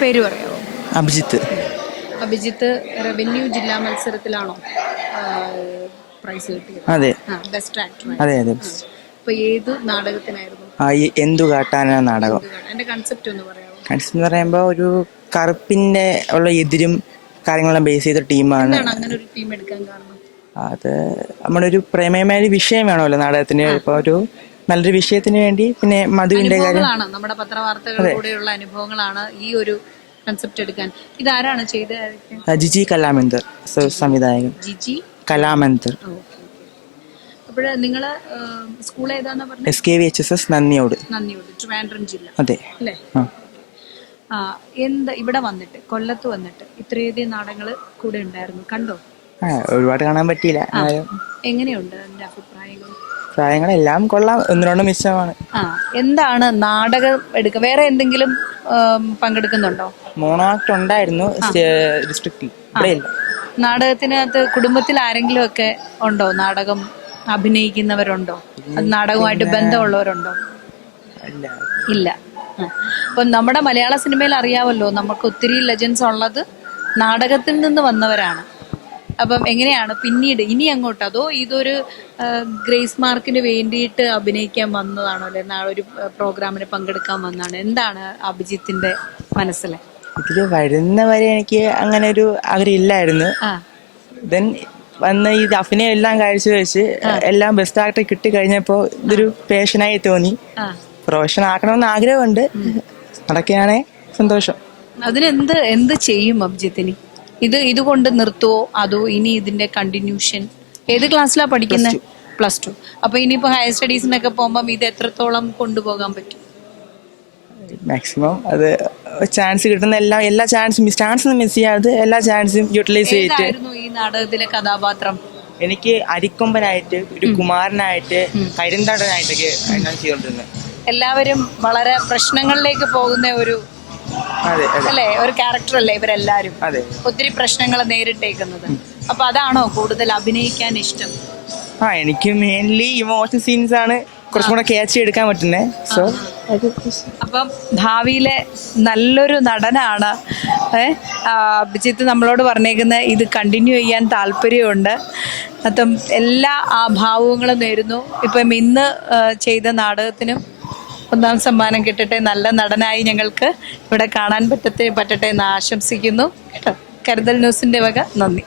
പേര് പറയാമോ? അഭിജിത്ത്. അഭിജിത്ത് റവന്യൂ ജില്ലാ മത്സരത്തിലാണോ പ്രൈസ് കിട്ടിയത്? അതെ ബെസ്റ്റ് ആക്ടർ. അതെ അതെ. അപ്പൊ ഏത് നാടകത്തിനായിരുന്നു? ഈ എന്തു കാട്ടാന നാടകം. എന്റെ കൺസെപ്റ്റ് ഒന്ന് പറയാമോ? കൺസെപ്റ്റ് എന്ന് പറയുമ്പോൾ ഒരു കറുപ്പിന്റെ ഉള്ള എതിരും കാര്യങ്ങളെല്ലാം ബേസ് ചെയ്ത ടീമാണ്. അങ്ങനെ ഒരു ടീം എടുക്കാൻ കാരണം? അത് നമ്മുടെ ഒരു പ്രമേയമായ ഒരു വിഷയം വേണമല്ലോ നാടകത്തിന്. ഇപ്പൊ ഒരു നല്ലൊരു വിഷയത്തിന് വേണ്ടി പിന്നെ മധുവിന്റെ കാര്യം, നമ്മുടെ പത്രവാർത്തകളിലൂടെയുള്ള അനുഭവങ്ങളാണ് ഈ ഒരു കൺസെപ്റ്റ് എടുക്കാൻ. ഇതാരാണ് ചെയ്തത്? ജിജി കലാമന്ദർ സംവിധായകൻ. ജിജി കലാമന്ദർ. അപ്പോഴ് നിങ്ങള് സ്കൂൾ ഏതാന്ന് പറഞ്ഞത്? SKVHSS നന്ദിയോട്, ട്രിവാൻഡ്രം ജില്ല. അതെ അല്ലേ? എന്താ ഇവിടെ വന്നിട്ട്, കൊല്ലത്ത് വന്നിട്ട് ഇത്രയധികം നാടകങ്ങൾ കൂടെ ഉണ്ടായിരുന്നു, കണ്ടോ? ഒരുപാട് കാണാൻ പറ്റിയില്ല. എങ്ങനെയുണ്ട് എന്റെ അഭിപ്രായങ്ങൾ? പ്രായങ്ങളെല്ലാം കൊള്ളാം, ഒന്നിനോണ്ടും മിച്ചമാണ്. എന്താണ് നാടകം എടുക്കുക? വേറെ എന്തെങ്കിലും പങ്കെടുക്കുന്നുണ്ടോ? മോണോ ആക്ട് ഉണ്ടായിരുന്നു ഡിസ്ട്രിക്റ്റിൽ. നാടകത്തിനകത്ത് കുടുംബത്തിൽ ആരെങ്കിലും ഒക്കെ ഉണ്ടോ നാടകം അഭിനയിക്കുന്നവരുണ്ടോ? അത് നാടകമായിട്ട് ബന്ധമുള്ളവരുണ്ടോ? ഇല്ല. അപ്പം നമ്മുടെ മലയാള സിനിമയിൽ അറിയാമല്ലോ, നമുക്ക് ഒത്തിരി ലെജൻസ് ഉള്ളത് നാടകത്തിൽ നിന്ന് വന്നവരാണ്. അപ്പം എങ്ങനെയാണ് പിന്നീട് ഇനി അങ്ങോട്ട്, അതോ ഇതൊരു ഗ്രേസ് മാർക്കിന് വേണ്ടിയിട്ട് അഭിനയിക്കാൻ വന്നതാണോ, അല്ലെ ഒരു പ്രോഗ്രാമിന് പങ്കെടുക്കാൻ വന്നതാണ്? എന്താണ് അഭിജിത്തിന്റെ മനസ്സിലെ? ഇതില് വരുന്നവരെ എനിക്ക് അങ്ങനെ ഒരു ആഗ്രഹം ഇല്ലായിരുന്നു. ദെൻ വന്ന് ഈ അഭിനയം എല്ലാം കാഴ്ചവെച്ച് എല്ലാം ബെസ്റ്റ് ആക്ടർ കിട്ടി കഴിഞ്ഞപ്പോ ഇതൊരു പാഷനായി തോന്നി. പ്രൊഫഷൻ ആക്കണമെന്ന് ആഗ്രഹമുണ്ട്, നടക്കുകയാണെ സന്തോഷം. എന്ത് ചെയ്യും അഭിജിത്തിന്? ഇതുകൊണ്ട് നിർത്തുവോ, അതോ ഇനി ഇതിന്റെ കണ്ടിന്യൂഷൻ? ഏത് ക്ലാസ്സിലാ പഠിക്കുന്നത്? +2. അപ്പൊ ഇനിയിപ്പോ ഹയർ സ്റ്റഡീസിനൊക്കെ പോകുമ്പോൾ ഇത് എത്രത്തോളം കൊണ്ടുപോകാൻ പറ്റും? മാക്സിമം അത് ചാൻസ് കിട്ടുന്ന എല്ലാ ചാൻസും മിസ് ചെയ്യാതെ എല്ലാ ചാൻസും യൂട്ടിലൈസ് ചെയ്തിട്ട്. ഈ നാടകത്തിലെ കഥാപാത്രം എനിക്ക് അരിക്കൊമ്പനായിട്ട്, ഒരു കുമാരനായിട്ട്, കരിന്തടനായിട്ടൊക്കെ ഞാൻ ചെയ്തോണ്ടിരുന്നത്. എല്ലാവരും വളരെ പ്രശ്നങ്ങളിലേക്ക് പോകുന്ന ഒരു അല്ലേ, ഒരു ക്യാരക്ടർ അല്ലേ ഇവരെല്ലാരും? ഒത്തിരി പ്രശ്നങ്ങൾ നേരിട്ടേക്കുന്നത്. അപ്പൊ അതാണോ കൂടുതൽ അഭിനയിക്കാൻ ഇഷ്ടം? എനിക്ക് മെയിൻലി ഇമോഷണൽ സീൻസ് ആണ് കുറച്ചും കൂടെ ക്യാച്ച് എടുക്കാൻ പറ്റുന്നത്. സോ അപ്പം ഭാവിയിലെ നല്ലൊരു നടനാണ് അഭിജിത്ത് നമ്മളോട് പറഞ്ഞേക്കുന്നത്. ഇത് കണ്ടിന്യൂ ചെയ്യാൻ താല്പര്യമുണ്ട്. അപ്പം എല്ലാ ഭാവുകങ്ങളും നേരുന്നു. ഇപ്പം ഇന്ന് ചെയ്ത നാടകത്തിനും 1ാം സമ്മാനം കിട്ടട്ടെ, നല്ല നടനായി ഞങ്ങൾക്ക് ഇവിടെ കാണാൻ പറ്റട്ടെ എന്ന് ആശംസിക്കുന്നു. കേട്ടോ. കരുതൽ ന്യൂസിന്റെ വക നന്ദി.